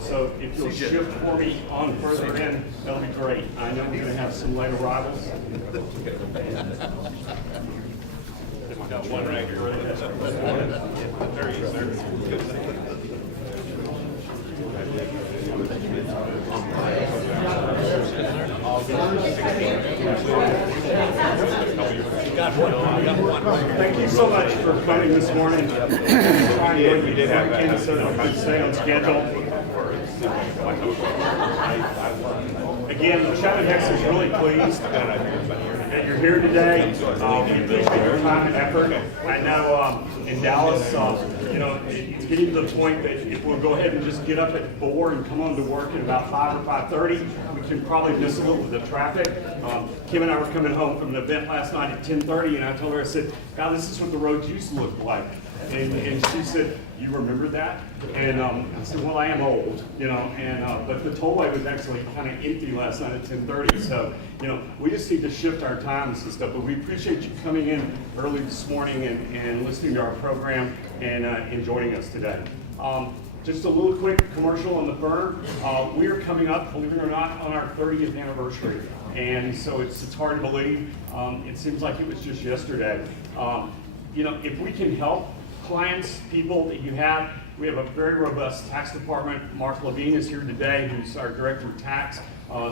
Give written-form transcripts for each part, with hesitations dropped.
So if you'll shift for me on further in, that'll be great. I know we're going to have some late arrivals. Got one right here. There he is. Thank you so much for coming this morning. We did have so that we could stay on schedule. Again, Chattanooga is really pleased that you're here today. We appreciate your time and effort. I know in Dallas, it's getting to the point that if we'll go ahead and just get up at 4 and come on to work at about 5 or 5:30, we can probably miss a little of the traffic. Kim and I were coming home from an event last night at 10:30, and I told her, I said, God, this is what the roads used to look like. And she said, you remember that? And I said, well, I am old, but the tollway was actually kind of empty last night at 10:30. So, we just need to shift our times and stuff. But we appreciate you coming in early this morning and listening to our program and joining us today. Just a little quick commercial on the firm. We are coming up, believe it or not, on our 30th anniversary. And so it's hard to believe. It seems like it was just yesterday. If we can help clients, people that you have, we have a very robust tax department. Mark Levine is here today, who's our director of tax.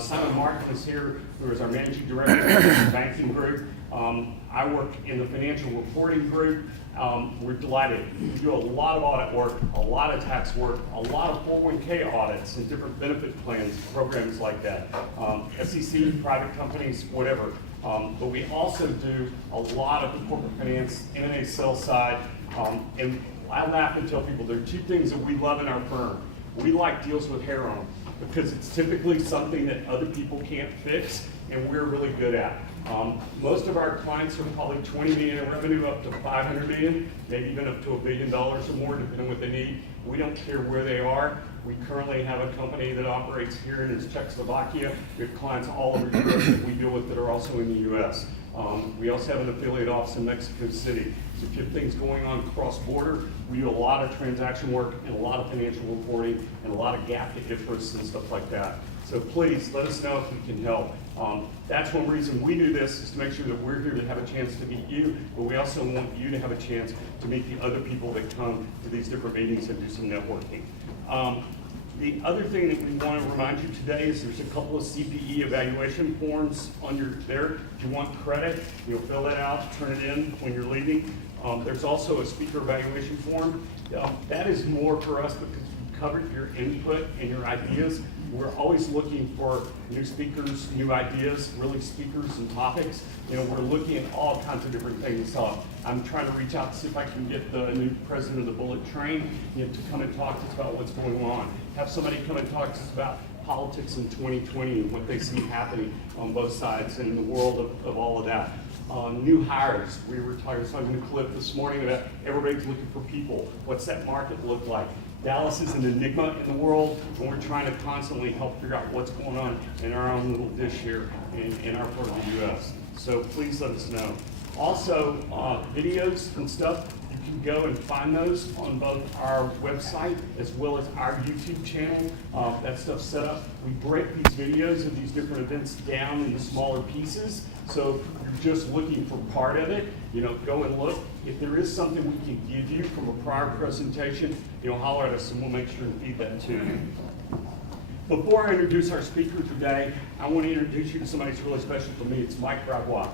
Simon Martin is here, who is our managing director of the banking group. I work in the financial reporting group. We're delighted. We do a lot of audit work, a lot of tax work, a lot of 401k audits and different benefit plans, programs like that. SEC, private companies, whatever. But we also do a lot of the corporate finance, M&A sales side. And I laugh and tell people there are two things that we love in our firm. We like deals with hair on them because it's typically something that other people can't fix and we're really good at. Most of our clients are probably 20 million in revenue up to 500 million, maybe even up to $1 billion or more, depending on what they need. We don't care where they are. We currently have a company that operates here in Czechoslovakia. We have clients all over Europe that we deal with that are also in the U.S. We also have an affiliate office in Mexico City. So if you have things going on cross-border, we do a lot of transaction work and a lot of financial reporting and a lot of gap to IFRS and stuff like that. So please let us know if we can help. That's one reason we do this, is to make sure that we're here to have a chance to meet you, but we also want you to have a chance to meet the other people that come to these different meetings and do some networking. The other thing that we want to remind you today is there's a couple of CPE evaluation forms on there. If you want credit, you'll fill that out, turn it in when you're leaving. There's also a speaker evaluation form. That is more for us because we've covered your input and your ideas. We're always looking for new speakers, new ideas, really speakers and topics. We're looking at all kinds of different things. I'm trying to reach out to see if I can get the new president of the Bullet Train to come and talk to us about what's going on. Have somebody come and talk to us about politics in 2020 and what they see happening on both sides and in the world of all of that. New hires. We were talking to Cliff this morning about everybody's looking for people. What's that market look like? Dallas is an enigma in the world, and we're trying to constantly help figure out what's going on in our own little dish here in our part of the U.S. So please let us know. Also, videos and stuff, you can go and find those on both our website as well as our YouTube channel. That stuff's set up. We break these videos of these different events down into smaller pieces. So if you're just looking for part of it, go and look. If there is something we can give you from a prior presentation, holler at us and we'll make sure and feed that to you. Before I introduce our speaker today, I want to introduce you to somebody who's really special to me. It's Mike Bravois.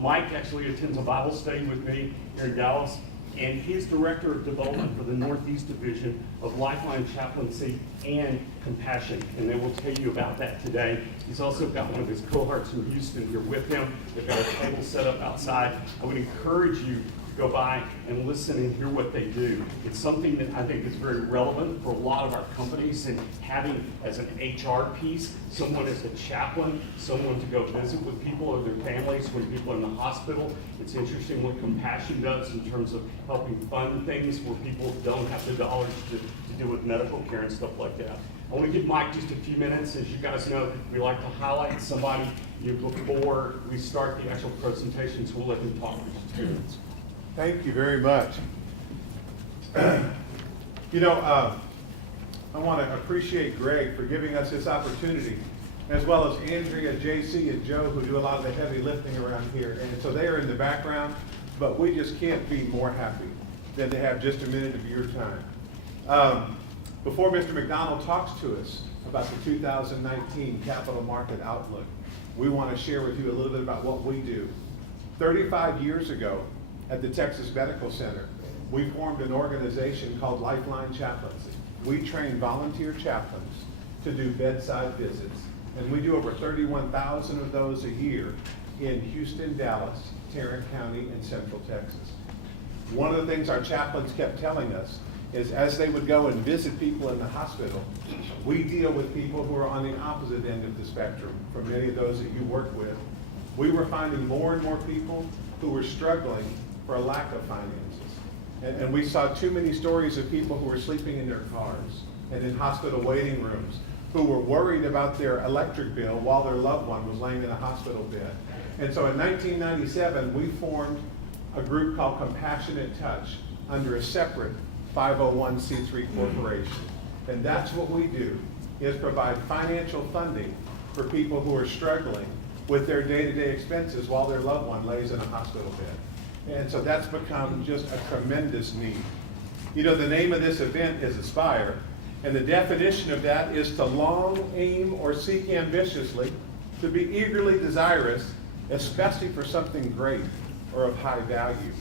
Mike actually attends a Bible study with me here in Dallas, and he's Director of Development for the Northeast Division of Lifeline Chaplaincy and Compassion, and they will tell you about that today. He's also got one of his cohorts from Houston here with him. They've got a table set up outside. I would encourage you to go by and listen and hear what they do. It's something that I think is very relevant for a lot of our companies, and having as an HR piece, someone as a chaplain, someone to go visit with people or their families when people are in the hospital. It's interesting what Compassion does in terms of helping fund things where people don't have the dollars to deal with medical care and stuff like that. I want to give Mike just a few minutes. As you guys know, we like to highlight somebody before we start the actual presentation, so we'll let him talk for just a few minutes. Thank you very much. I want to appreciate Greg for giving us this opportunity, as well as Andrea, JC, and Joe, who do a lot of the heavy lifting around here. And so they are in the background, but we just can't be more happy than to have just a minute of your time. Before Mr. MacDonald talks to us about the 2019 Capital Market Outlook, we want to share with you a little bit about what we do. 35 years ago at the Texas Medical Center, we formed an organization called Lifeline Chaplaincy. We train volunteer chaplains to do bedside visits, and we do over 31,000 of those a year in Houston, Dallas, Tarrant County, and Central Texas. One of the things our chaplains kept telling us is as they would go and visit people in the hospital, we deal with people who are on the opposite end of the spectrum from many of those that you work with. We were finding more and more people who were struggling for a lack of finances. And we saw too many stories of people who were sleeping in their cars and in hospital waiting rooms, who were worried about their electric bill while their loved one was laying in a hospital bed. And so in 1997, we formed a group called Compassionate Touch under a separate 501c3 corporation. And that's what we do, is provide financial funding for people who are struggling with their day-to-day expenses while their loved one lays in a hospital bed. And so that's become just a tremendous need. You know, the name of this event is Aspire, and the definition of that is to long, aim, or seek ambitiously, to be eagerly desirous, especially for something great or of high value.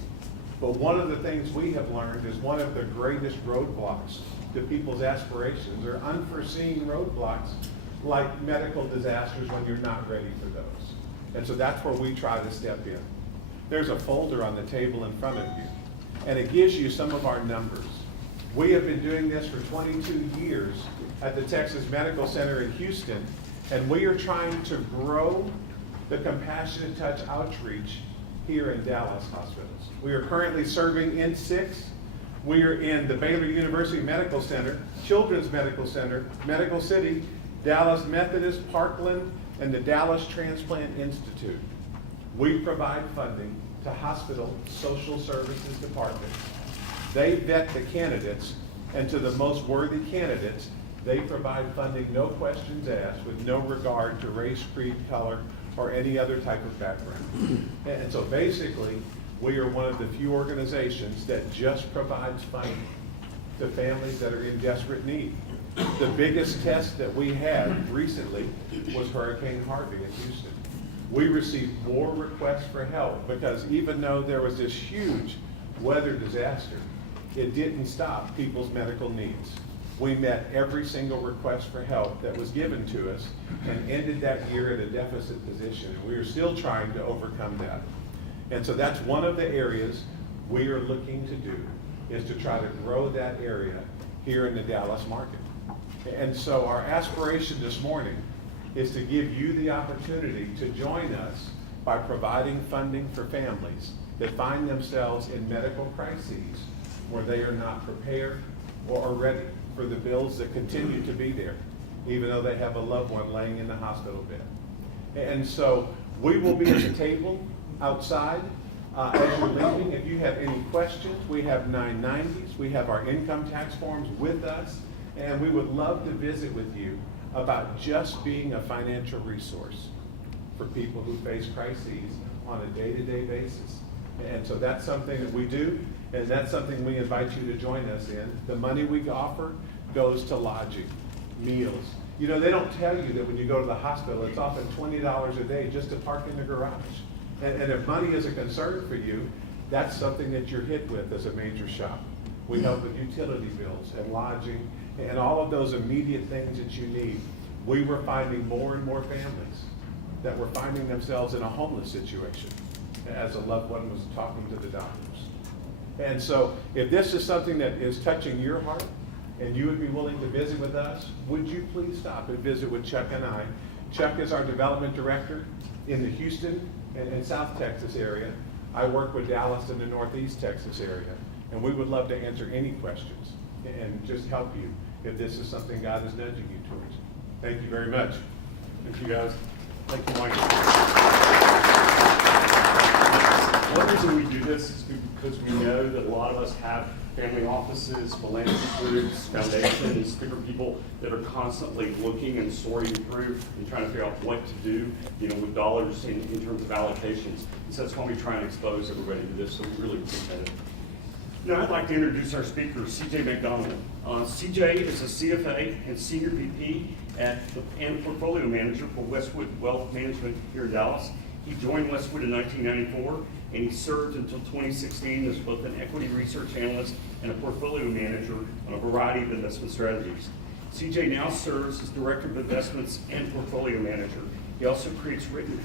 But one of the things we have learned is one of the greatest roadblocks to people's aspirations are unforeseen roadblocks like medical disasters when you're not ready for those. And so that's where we try to step in. There's a folder on the table in front of you, and it gives you some of our numbers. We have been doing this for 22 years at the Texas Medical Center in Houston, and we are trying to grow the Compassionate Touch outreach here in Dallas hospitals. We are currently serving in 6. We are in the Baylor University Medical Center, Children's Medical Center, Medical City, Dallas Methodist, Parkland, and the Dallas Transplant Institute. We provide funding to hospital social services departments. They vet the candidates, and to the most worthy candidates, they provide funding, no questions asked, with no regard to race, creed, color, or any other type of background. And so basically, we are one of the few organizations that just provides funding to families that are in desperate need. The biggest test that we had recently was Hurricane Harvey in Houston. We received more requests for help because even though there was this huge weather disaster, it didn't stop people's medical needs. We met every single request for help that was given to us and ended that year at a deficit position. And we are still trying to overcome that. And so that's one of the areas we are looking to do, is to try to grow that area here in the Dallas market. And so our aspiration this morning is to give you the opportunity to join us by providing funding for families that find themselves in medical crises where they are not prepared or are ready for the bills that continue to be there, even though they have a loved one laying in the hospital bed. And so we will be at the table outside as you're leaving. If you have any questions, we have 990s, we have our income tax forms with us, and we would love to visit with you about just being a financial resource for people who face crises on a day-to-day basis. And so that's something that we do, and that's something we invite you to join us in. The money we offer goes to lodging, meals. You know, they don't tell you that when you go to the hospital, it's often $20 a day just to park in the garage. And if money is a concern for you, that's something that you're hit with as a major shop. We help with utility bills and lodging and all of those immediate things that you need. We were finding more and more families that were finding themselves in a homeless situation as a loved one was talking to the doctors. And so if this is something that is touching your heart and you would be willing to visit with us, would you please stop and visit with Chuck and I. Chuck is our development director in the Houston and South Texas area. I work with Dallas in the Northeast Texas area, and we would love to answer any questions and just help you if this is something God is nudging you towards. Thank you very much. Thank you, guys. Thank you, Mike. One reason we do this is because we know that a lot of us have family offices, philanthropy groups, foundations, different people that are constantly looking and sorting through and trying to figure out what to do, with dollars in terms of allocations. And so that's why we try and expose everybody to this, so we really appreciate it. Now I'd like to introduce our speaker, CJ MacDonald. CJ is a CFA and Senior VP and Portfolio Manager for Westwood Wealth Management here in Dallas. He joined Westwood in 1994, and he served until 2016 as both an equity research analyst and a portfolio manager on a variety of investment strategies. CJ now serves as Director of Investments and Portfolio Manager. He also creates written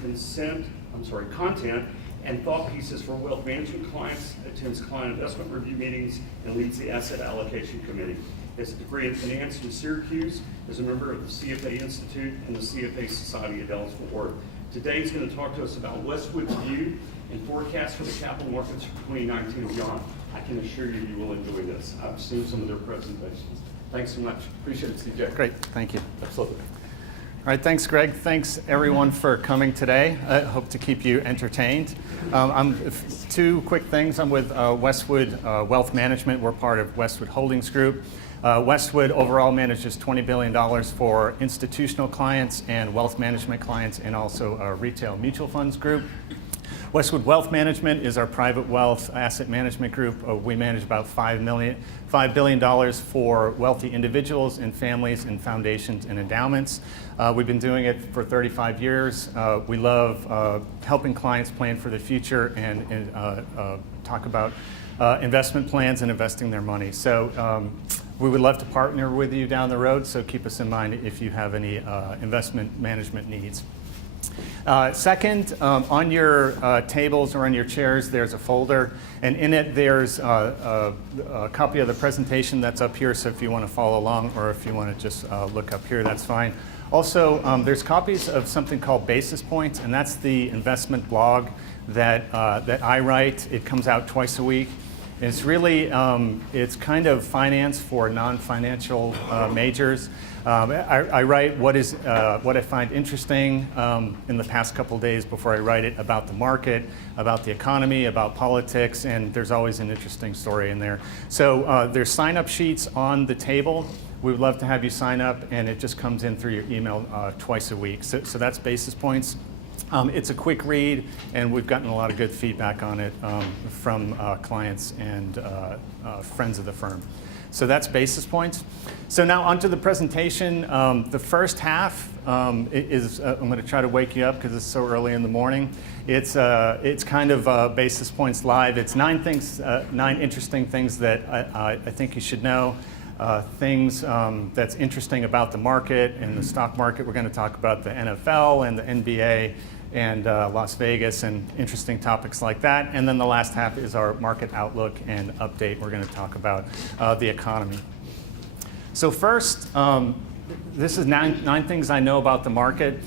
content and thought pieces for wealth management clients, attends client investment review meetings, and leads the Asset Allocation Committee. He has a degree in finance from Syracuse, is a member of the CFA Institute and the CFA Society of Dallas-Fort Worth. Today he's going to talk to us about Westwood's view and forecast for the capital markets for 2019 and beyond. I can assure you, you will enjoy this. I've seen some of their presentations. Thanks so much. Appreciate it, CJ. Great, thank you. Absolutely. All right, thanks, Greg. Thanks, everyone, for coming today. I hope to keep you entertained. Two quick things. I'm with Westwood Wealth Management. We're part of Westwood Holdings Group. Westwood overall manages $20 billion for institutional clients and wealth management clients, and also a retail mutual funds group. Westwood Wealth Management is our private wealth asset management group. We manage about $5 billion for wealthy individuals and families and foundations and endowments. We've been doing it for 35 years. We love helping clients plan for the future and talk about investment plans and investing their money. So we would love to partner with you down the road, so keep us in mind if you have any investment management needs. Second, on your tables or on your chairs, there's a folder, and in it there's a copy of the presentation that's up here, so if you want to follow along or if you want to just look up here, that's fine. Also, there's copies of something called Basis Points, and that's the investment blog that I write. It comes out twice a week. It's really, it's kind of finance for non-financial majors. I write what I find interesting in the past couple of days before I write it about the market, about the economy, about politics, and there's always an interesting story in there. So there's sign-up sheets on the table. We would love to have you sign up, and it just comes in through your email twice a week. So that's Basis Points. It's a quick read, and we've gotten a lot of good feedback on it from clients and friends of the firm. So that's Basis Points. So now onto the presentation. The first half is, I'm going to try to wake you up because it's so early in the morning. It's kind of Basis Points Live. It's 9 interesting things that I think you should know. Things that's interesting about the market and the stock market. We're going to talk about the NFL and the NBA and Las Vegas and interesting topics like that. And then the last half is our market outlook and update. We're going to talk about the economy. So first, this is nine things I know about the market.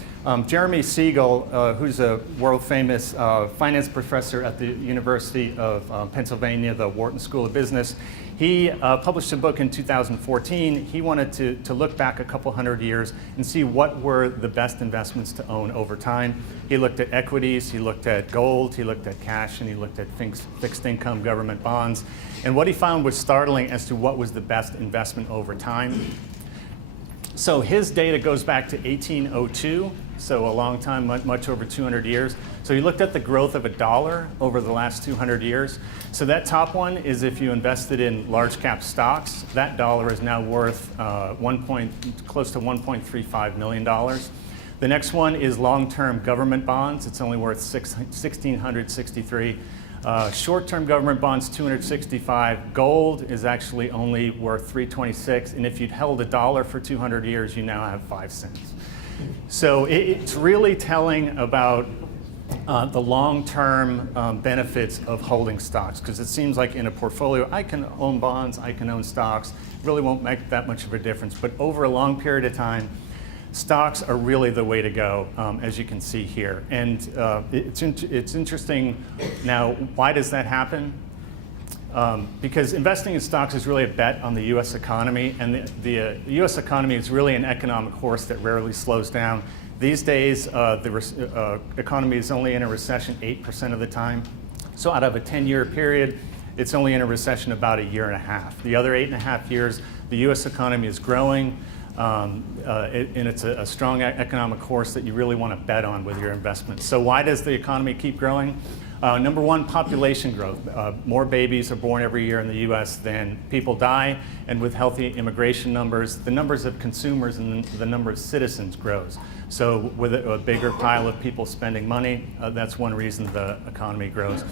Jeremy Siegel, who's a world-famous finance professor at the University of Pennsylvania, the Wharton School of Business, he published a book in 2014. He wanted to look back a couple hundred years and see what were the best investments to own over time. He looked at equities, he looked at gold, he looked at cash, and he looked at fixed income government bonds. And what he found was startling as to what was the best investment over time. So his data goes back to 1802, so a long time, much over 200 years. So he looked at the growth of $1 over the last 200 years. So that top one is if you invested in large cap stocks, that dollar is now worth close to $1.35 million. The next one is long-term government bonds. It's only worth $1,663. Short-term government bonds, 265. Gold is actually only worth 326. And if you'd held $1 for 200 years, you now have 5 cents. So it's really telling about the long-term benefits of holding stocks, because it seems like in a portfolio, I can own bonds, I can own stocks. It really won't make that much of a difference. But over a long period of time, stocks are really the way to go, as you can see here. And it's interesting now, why does that happen? Because investing in stocks is really a bet on the U.S. economy, and the U.S. economy is really an economic horse that rarely slows down. These days, the economy is only in a recession 8% of the time. So out of a 10-year period, it's only in a recession about a year and a half. The other 8.5 years, the US economy is growing, and it's a strong economic horse that you really want to bet on with your investments. So why does the economy keep growing? Number one, population growth. More babies are born every year in the US than people die, and with healthy immigration numbers, the numbers of consumers and the number of citizens grows. So with a bigger pile of people spending money, that's one reason the economy grows.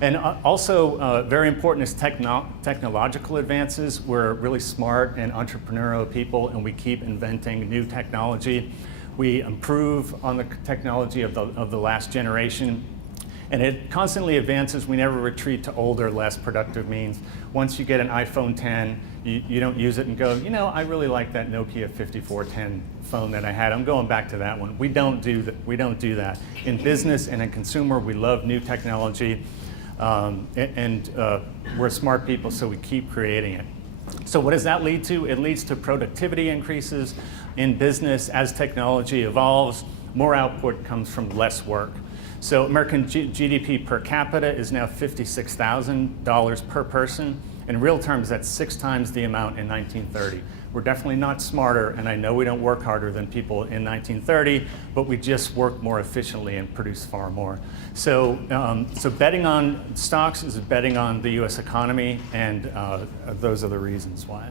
And also very important is technological advances. We're really smart and entrepreneurial people, and we keep inventing new technology. We improve on the technology of the last generation, and it constantly advances. We never retreat to older, less productive means. Once you get an iPhone 10, you don't use it and go, you know, I really like that Nokia 5410 phone that I had. I'm going back to that one. We don't do that. We don't do that. In business and in consumer, we love new technology. We're smart people, so we keep creating it. So what does that lead to? It leads to productivity increases in business. As technology evolves, more output comes from less work. So American GDP per capita is now $56,000 per person. In real terms, that's 6 times the amount in 1930. We're definitely not smarter, and I know we don't work harder than people in 1930, but we just work more efficiently and produce far more. So, so betting on stocks is betting on the US economy, and those are the reasons why.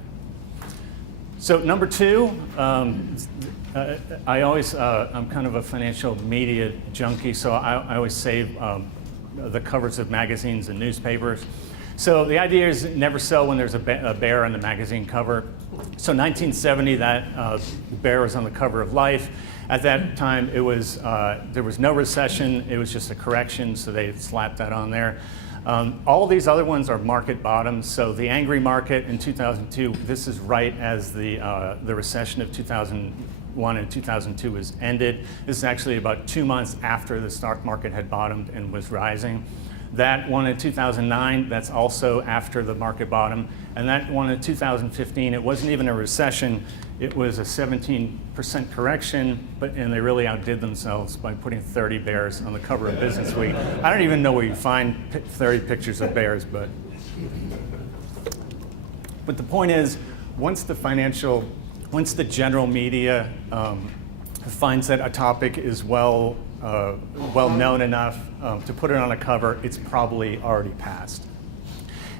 So number two, I'm kind of a financial media junkie, so I always save the covers of magazines and newspapers. So the idea is never sell when there's a bear on the magazine cover. So 1970, that bear was on the cover of Life. At that time, it was there was no recession. It was just a correction, so they slapped that on there. All these other ones are market bottoms. So the angry market in 2002, this is right as the recession of 2001 and 2002 was ended. This is actually about 2 months after the stock market had bottomed and was rising. That one in 2009, that's also after the market bottom. And that one in 2015, it wasn't even a recession. It was a 17% correction, and they really outdid themselves by putting 30 bears on the cover of Business Week. I don't even know where you find 30 pictures of bears, but the point is, once the general media finds that a topic is well known enough to put it on a cover, it's probably already passed.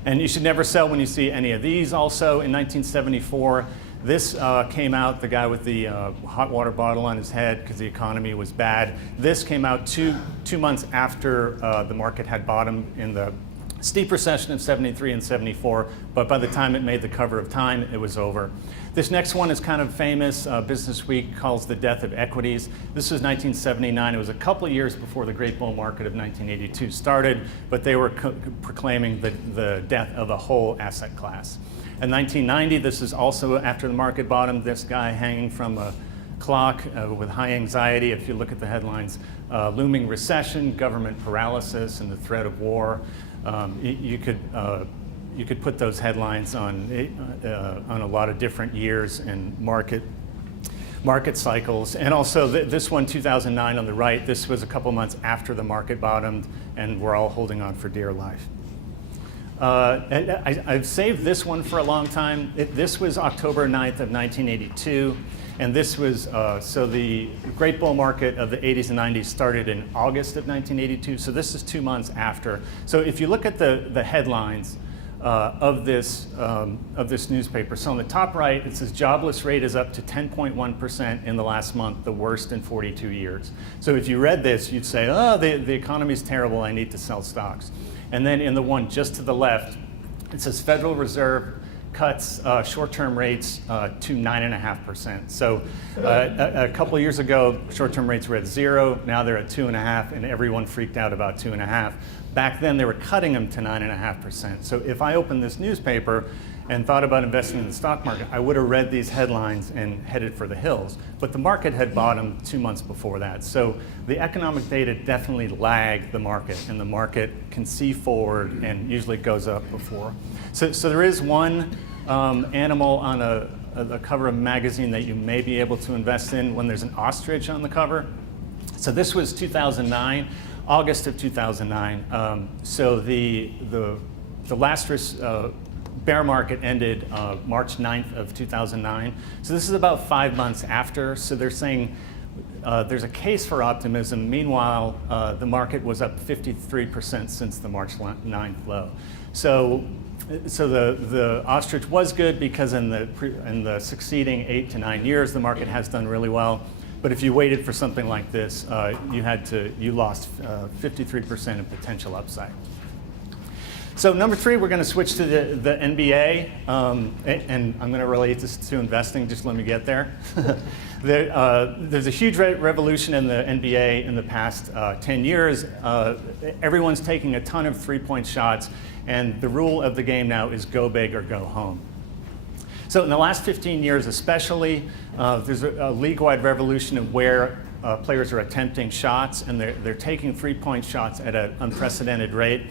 And you should never sell when you see any of these. Also, in 1974, this came out, the guy with the hot water bottle on his head because the economy was bad. This came out two months after the market had bottomed in the steep recession of 73 and 74, but by the time it made the cover of Time, it was over. This next one is kind of famous. Business Week calls the death of equities. This was 1979. It was a couple of years before the great bull market of 1982 started, but they were proclaiming the death of a whole asset class. In 1990, this is also after the market bottom, this guy hanging from a clock with high anxiety. If you look at the headlines, looming recession, government paralysis, and the threat of war. You could put those headlines on a lot of different years and market cycles. And also this one, 2009 on the right, this was a couple months after the market bottomed, and we're all holding on for dear life. I've saved this one for a long time. This was October 9th of 1982. And this was, so the great bull market of the 80s and 90s started in August of 1982. So this is 2 months after. So if you look at the headlines of this newspaper, so on the top right, it says jobless rate is up to 10.1% in the last month, the worst in 42 years. So if you read this, you'd say, oh, the economy's terrible, I need to sell stocks. And then in the one just to the left, it says Federal Reserve cuts short-term rates to 9.5%. So a couple of years ago, short-term rates were at 0. Now they're at 2.5, and everyone freaked out about 2.5. Back then, they were cutting them to 9.5%. So if I opened this newspaper and thought about investing in the stock market, I would have read these headlines and headed for the hills. But the market had bottomed 2 months before that. So the economic data definitely lag the market, and the market can see forward and usually goes up before. So there is one animal on a cover of a magazine that you may be able to invest in when there's an ostrich on the cover. So this was 2009. August of 2009. So the last bear market ended March 9th of 2009. So this is about 5 months after. So they're saying there's a case for optimism. Meanwhile, the market was up 53% since the March 9th low. So the ostrich was good because in the succeeding 8 to 9 years, the market has done really well. But if you waited for something like this, you lost 53% of potential upside. So number 3, we're going to switch to the NBA, and I'm going to relate this to investing. Just let me get there. There's a huge revolution in the NBA in the past 10 years. Everyone's taking a ton of three-point shots, and the rule of the game now is go big or go home. So in the last 15 years especially, there's a league-wide revolution of where players are attempting shots, and they're taking three-point shots at an unprecedented rate.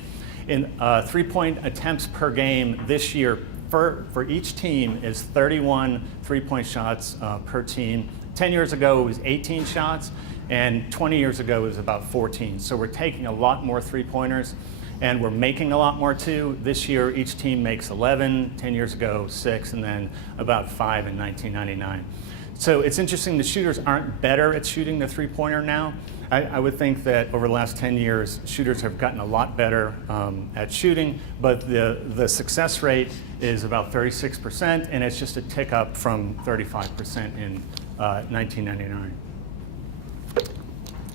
In three-point attempts per game this year for each team is 31 three-point shots per team. 10 years ago, it was 18 shots, and 20 years ago, it was about 14. So we're taking a lot more three-pointers, and we're making a lot more too. This year, each team makes 11, 10 years ago, 6, and then about 5 in 1999. So it's interesting, the shooters aren't better at shooting the three-pointer now. I would think that over the last 10 years, shooters have gotten a lot better at shooting, but the success rate is about 36%, and it's just a tick up from 35% in 1999.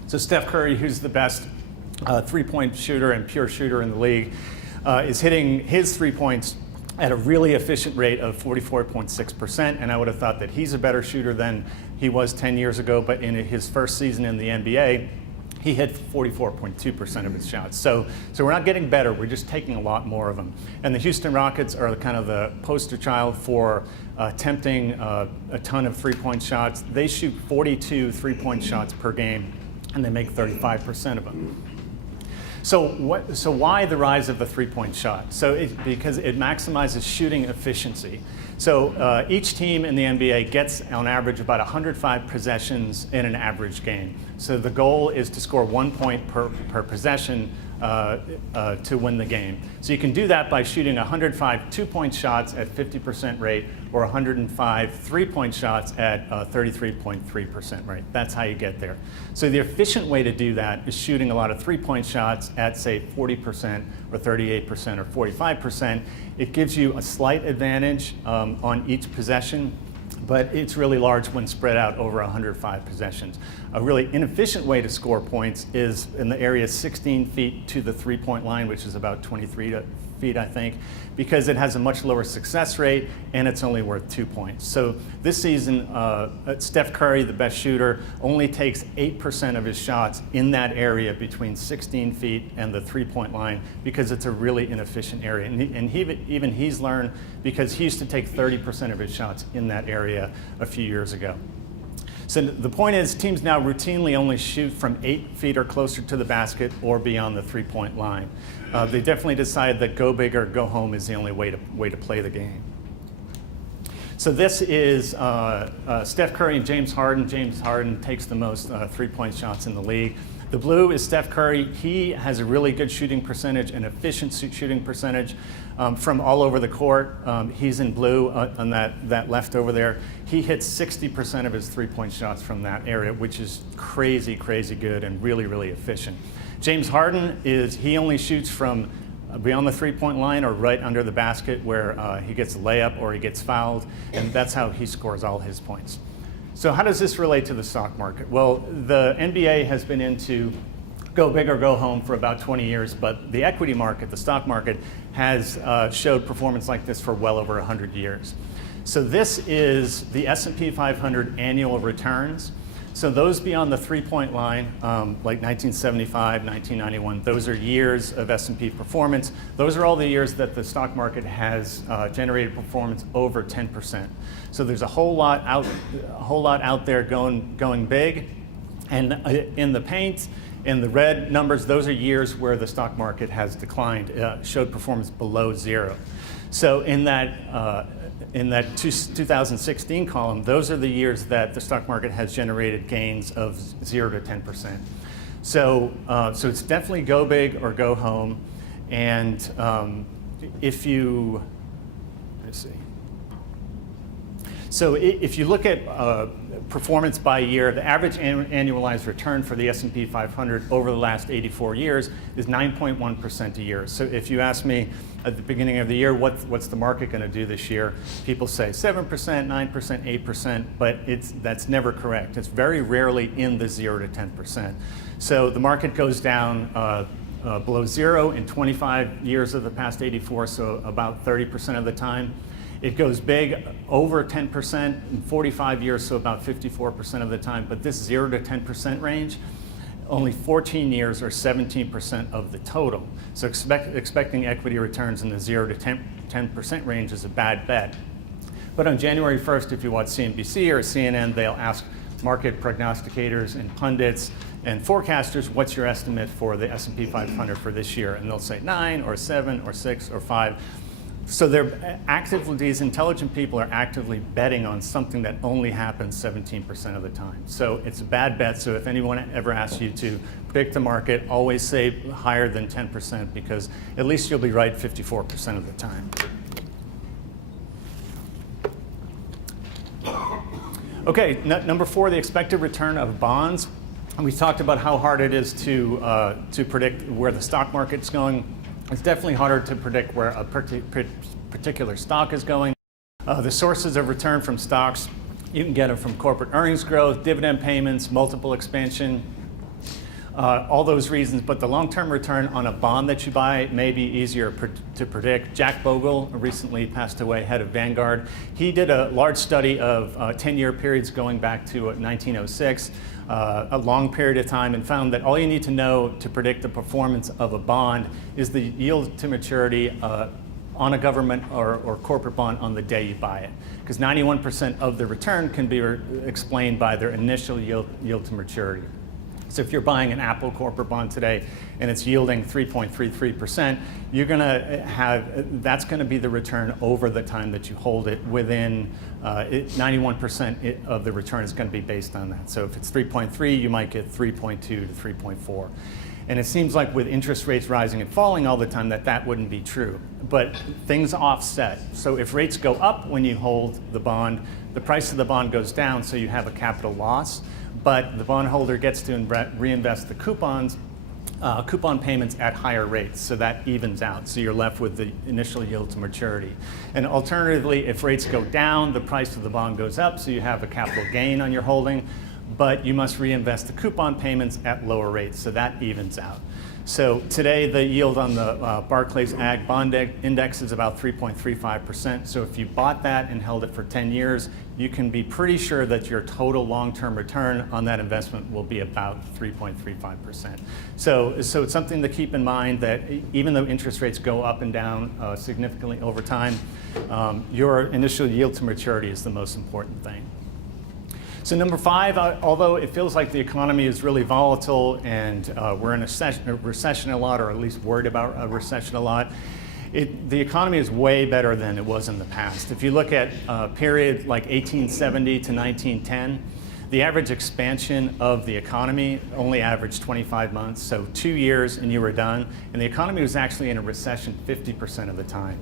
So Steph Curry, who's the best three-point shooter and pure shooter in the league, is hitting his three points at a really efficient rate of 44.6%, and I would have thought that he's a better shooter than he was 10 years ago, but in his first season in the NBA, he hit 44.2% of his shots. So we're not getting better, we're just taking a lot more of them. And the Houston Rockets are kind of the poster child for attempting a ton of three-point shots. They shoot 42 three-point shots per game, and they make 35% of them. So why the rise of the three-point shot? Because it maximizes shooting efficiency. So each team in the NBA gets, on average, about 105 possessions in an average game. So the goal is to score 1 point per possession to win the game. So you can do that by shooting 105 two-point shots at 50% rate or 105 three-point shots at 33.3% rate. That's how you get there. So the efficient way to do that is shooting a lot of three-point shots at, say, 40% or 38% or 45%. It gives you a slight advantage on each possession, but it's really large when spread out over 105 possessions. A really inefficient way to score points is in the area 16 feet to the three-point line, which is about 23 feet, I think, because it has a much lower success rate and it's only worth 2 points. So this season, Steph Curry, the best shooter, only takes 8% of his shots in that area between 16 feet and the three-point line because it's a really inefficient area. And even he's learned because he used to take 30% of his shots in that area a few years ago. So the point is, teams now routinely only shoot from 8 feet or closer to the basket or beyond the three-point line. They definitely decided that go big or go home is the only way to play the game. So this is Steph Curry and James Harden. James Harden takes the most three-point shots in the league. The blue is Steph Curry. He has a really good shooting percentage, an efficient shooting percentage from all over the court. He's in blue on that left over there. He hits 60% of his three-point shots from that area, which is crazy, crazy good and really, really efficient. James Harden he only shoots from beyond the three-point line or right under the basket where he gets a layup or he gets fouled, and that's how he scores all his points. So how does this relate to the stock market? Well, the NBA has been into go big or go home for about 20 years, but the equity market, the stock market, has showed performance like this for well over 100 years. So this is the S&P 500 annual returns. So those beyond the three-point line, like 1975, 1991, those are years of S&P performance. Those are all the years that the stock market has generated performance over 10%. So there's a whole lot out there going big. And in the paint, in the red numbers, those are years where the stock market has declined, showed performance below zero. So in that 2016 column, those are the years that the stock market has generated gains of 0 to 10%. So, so it's definitely go big or go home. And if you, let's see. So if you look at performance by year, the average annualized return for the S&P 500 over the last 84 years is 9.1% a year. So if you ask me at the beginning of the year, what's the market going to do this year? People say 7%, 9%, 8%, but that's never correct. It's very rarely in the 0 to 10%. So the market goes down below zero in 25 years of the past 84, so about 30% of the time. It goes big over 10% in 45 years, so about 54% of the time. But this 0 to 10% range, only 14 years or 17% of the total. So expecting equity returns in the 0 to 10% range is a bad bet. But on January 1st, if you watch CNBC or CNN, they'll ask market prognosticators and pundits and forecasters, what's your estimate for the S&P 500 for this year? And they'll say 9 or 7 or 6 or 5. So these intelligent people are actively betting on something that only happens 17% of the time. So it's a bad bet. So if anyone ever asks you to predict the market, always say higher than 10% because at least you'll be right 54% of the time. Okay, number 4, the expected return of bonds. We talked about how hard it is to predict where the stock market's going. It's definitely harder to predict where a particular stock is going. The sources of return from stocks, you can get them from corporate earnings growth, dividend payments, multiple expansion, all those reasons. But the long-term return on a bond that you buy may be easier to predict. Jack Bogle recently passed away, head of Vanguard. He did a large study of 10-year periods going back to 1906. A long period of time, and found that all you need to know to predict the performance of a bond is the yield to maturity on a government or corporate bond on the day you buy it. Because 91% of the return can be explained by their initial yield to maturity. So if you're buying an Apple corporate bond today and it's yielding 3.33%, you're going to have, that's going to be the return over the time that you hold it. Within 91% of the return is going to be based on that. So if it's 3.3, you might get 3.2 to 3.4. And it seems like with interest rates rising and falling all the time that wouldn't be true. But things offset. So if rates go up when you hold the bond, the price of the bond goes down, so you have a capital loss. But the bondholder gets to reinvest the coupon payments at higher rates, so that evens out. So you're left with the initial yield to maturity. And alternatively, if rates go down, the price of the bond goes up, so you have a capital gain on your holding, but you must reinvest the coupon payments at lower rates, so that evens out. So today, the yield on the Barclays Ag Bond Index is about 3.35%. So if you bought that and held it for 10 years, you can be pretty sure that your total long-term return on that investment will be about 3.35%. So it's something to keep in mind that even though interest rates go up and down significantly over time, your initial yield to maturity is the most important thing. So number 5, although it feels like the economy is really volatile and we're in a recession a lot, or at least worried about a recession a lot, the economy is way better than it was in the past. If you look at a period like 1870 to 1910, the average expansion of the economy only averaged 25 months, so 2 years and you were done. And the economy was actually in a recession 50% of the time.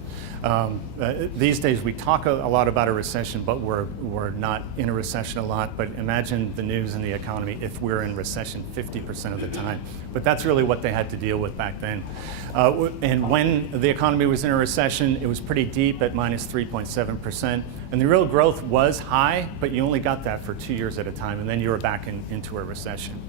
These days we talk a lot about a recession, but we're not in a recession a lot. But imagine the news and the economy if we're in recession 50% of the time. But that's really what they had to deal with back then. And when the economy was in a recession, it was pretty deep at minus 3.7%. And the real growth was high, but you only got that for 2 years at a time, and then you were back into a recession.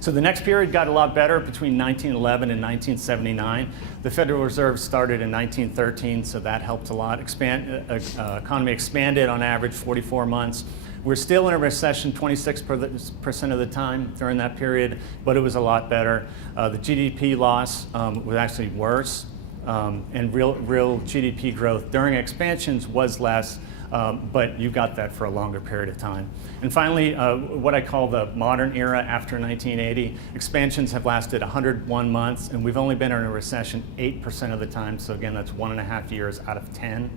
So the next period got a lot better between 1911 and 1979. The Federal Reserve started in 1913, so that helped a lot. Economy expanded on average 44 months. We're still in a recession 26% of the time during that period, but it was a lot better. The GDP loss was actually worse, and real GDP growth during expansions was less. But you got that for a longer period of time. And finally, what I call the modern era after 1980, expansions have lasted 101 months, and we've only been in a recession 8% of the time. So again, that's 1.5 years out of 10.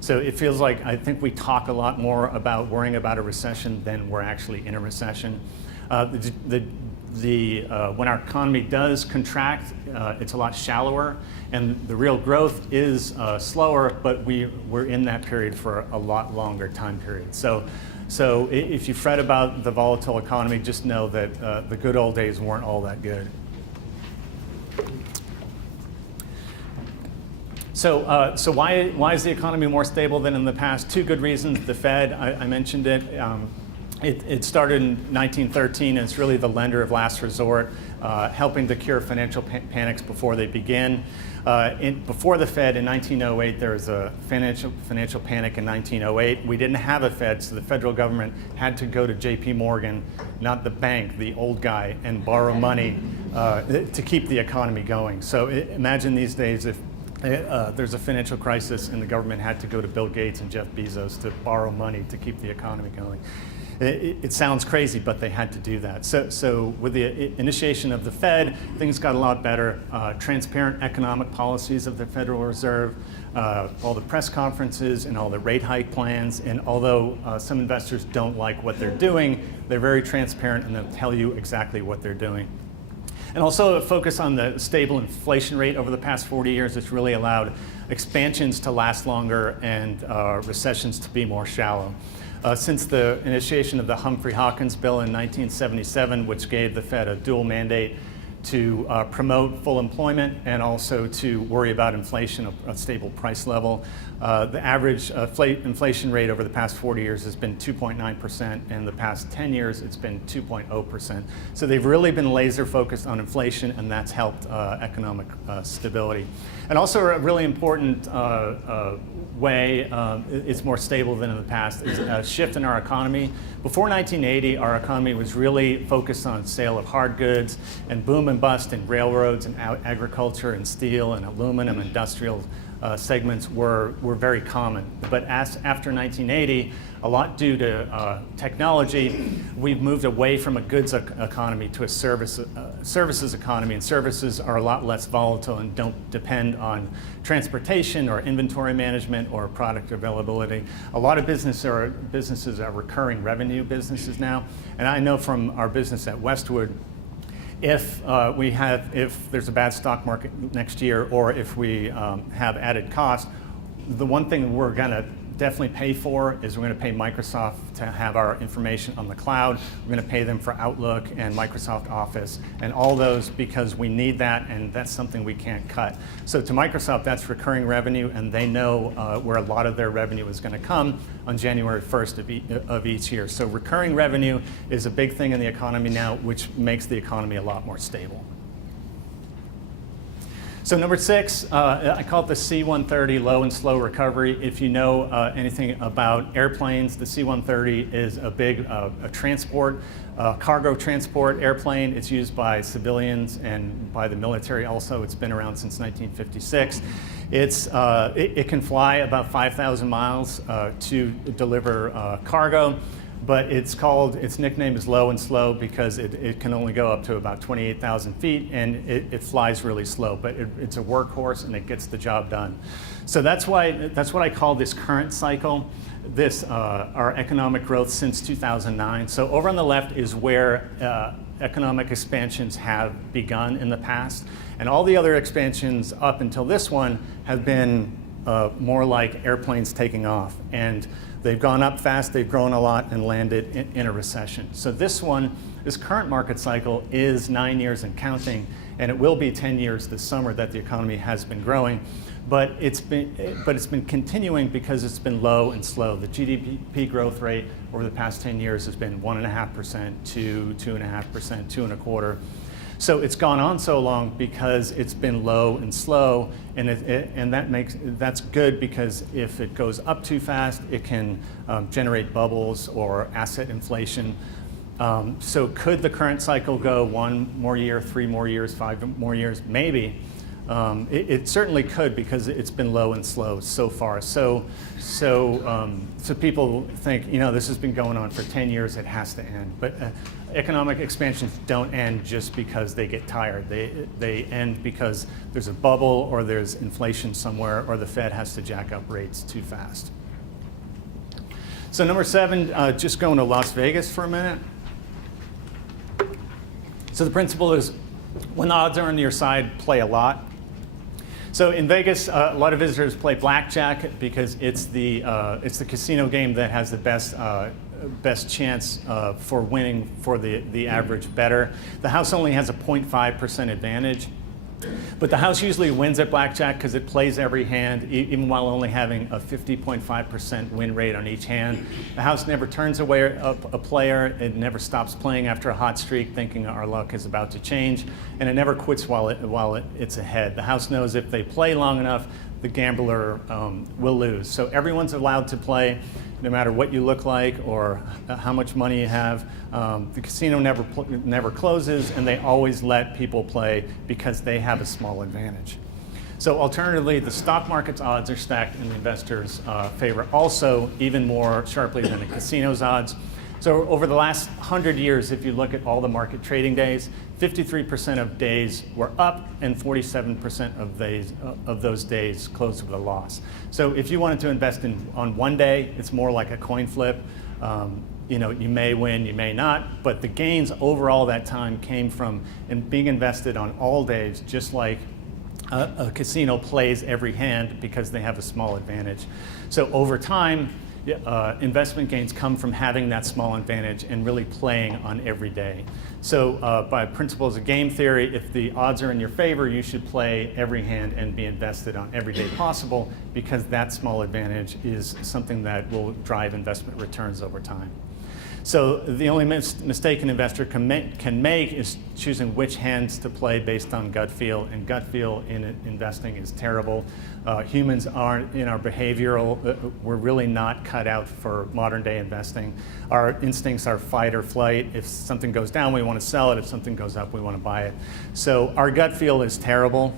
So it feels like I think we talk a lot more about worrying about a recession than we're actually in a recession. When our economy does contract, it's a lot shallower, and the real growth is slower, but we're in that period for a lot longer time period. So if you fret about the volatile economy, just know that the good old days weren't all that good. So why is the economy more stable than in the past? Two good reasons. The Fed, I mentioned it. It started in 1913, and it's really the lender of last resort, helping to cure financial panics before they begin. Before the Fed in 1908, there was a financial panic in 1908. We didn't have a Fed, so the federal government had to go to J.P. Morgan, not the bank, the old guy, and borrow money to keep the economy going. So imagine these days if there's a financial crisis and the government had to go to Bill Gates and Jeff Bezos to borrow money to keep the economy going. It sounds crazy, but they had to do that. So with the initiation of the Fed, things got a lot better. Transparent economic policies of the Federal Reserve, all the press conferences and all the rate hike plans. And although some investors don't like what they're doing, they're very transparent and they'll tell you exactly what they're doing. And also a focus on the stable inflation rate over the past 40 years. It's really allowed expansions to last longer and recessions to be more shallow. Since the initiation of the Humphrey-Hawkins bill in 1977, which gave the Fed a dual mandate to promote full employment and also to worry about inflation, a stable price level. The average inflation rate over the past 40 years has been 2.9%, and the past 10 years it's been 2.0%. So they've really been laser focused on inflation, and that's helped economic stability. And also a really important way, it's more stable than in the past, is a shift in our economy. Before 1980, our economy was really focused on sale of hard goods and boom and bust in railroads and agriculture and steel and aluminum industrial segments were very common. But after 1980, a lot due to technology, we've moved away from a goods economy to a services economy, and services are a lot less volatile and don't depend on transportation or inventory management or product availability. A lot of businesses are recurring revenue businesses now, and I know from our business at Westwood, if there's a bad stock market next year, or if we have added cost, the one thing we're going to definitely pay for is we're going to pay Microsoft to have our information on the cloud. We're going to pay them for Outlook and Microsoft Office and all those because we need that, and that's something we can't cut. So to Microsoft, that's recurring revenue, and they know where a lot of their revenue is going to come on January 1st of each year. So recurring revenue is a big thing in the economy now, which makes the economy a lot more stable. So number 6, I call it the C-130 low and slow recovery. If you know anything about airplanes, the C-130 is a big transport, cargo transport airplane. It's used by civilians and by the military also. It's been around since 1956. It can fly about 5,000 miles to deliver cargo. But its nickname is low and slow because it can only go up to about 28,000 feet, and it flies really slow. But it's a workhorse, and it gets the job done. So that's what I call this current cycle, our economic growth since 2009. So over on the left is where economic expansions have begun in the past, and all the other expansions up until this one have been more like airplanes taking off. And they've gone up fast, they've grown a lot, and landed in a recession. So this current market cycle is 9 years and counting, and it will be 10 years this summer that the economy has been growing. But it's been continuing because it's been low and slow. The GDP growth rate over the past 10 years has been 1.5% to 2.5%, 2.25%. So it's gone on so long because it's been low and slow, and that's good because if it goes up too fast, it can generate bubbles or asset inflation. So could the current cycle go 1 more year, 3 more years, 5 more years? Maybe. It certainly could because it's been low and slow so far. So people think, this has been going on for 10 years, it has to end. But economic expansions don't end just because they get tired. They end because there's a bubble or there's inflation somewhere or the Fed has to jack up rates too fast. So number 7, just going to Las Vegas for a minute. So the principle is, when the odds are on your side, play a lot. So in Vegas, a lot of visitors play blackjack because it's the casino game that has the best chance for winning for the average bettor. The house only has a 0.5% advantage. But the house usually wins at blackjack because it plays every hand, even while only having a 50.5% win rate on each hand. The house never turns away a player. It never stops playing after a hot streak, thinking our luck is about to change. And it never quits while it's ahead. The house knows if they play long enough, the gambler will lose. So everyone's allowed to play, no matter what you look like or how much money you have. The casino never closes, and they always let people play because they have a small advantage. So alternatively, the stock market's odds are stacked in the investor's favor, also even more sharply than the casino's odds. So over the last 100 years, if you look at all the market trading days, 53% of days were up and 47% of those days closed with a loss. So if you wanted to invest on one day, it's more like a coin flip. You may win, you may not, but the gains overall that time came from being invested on all days, just like a casino plays every hand because they have a small advantage. So over time, investment gains come from having that small advantage and really playing on every day. So by principles of game theory, if the odds are in your favor, you should play every hand and be invested on every day possible, because that small advantage is something that will drive investment returns over time. So the only mistake an investor can make is choosing which hands to play based on gut feel, and gut feel in investing is terrible. Humans aren't, in our behavioral, we're really not cut out for modern day investing. Our instincts are fight or flight. If something goes down, we want to sell it. If something goes up, we want to buy it. So our gut feel is terrible.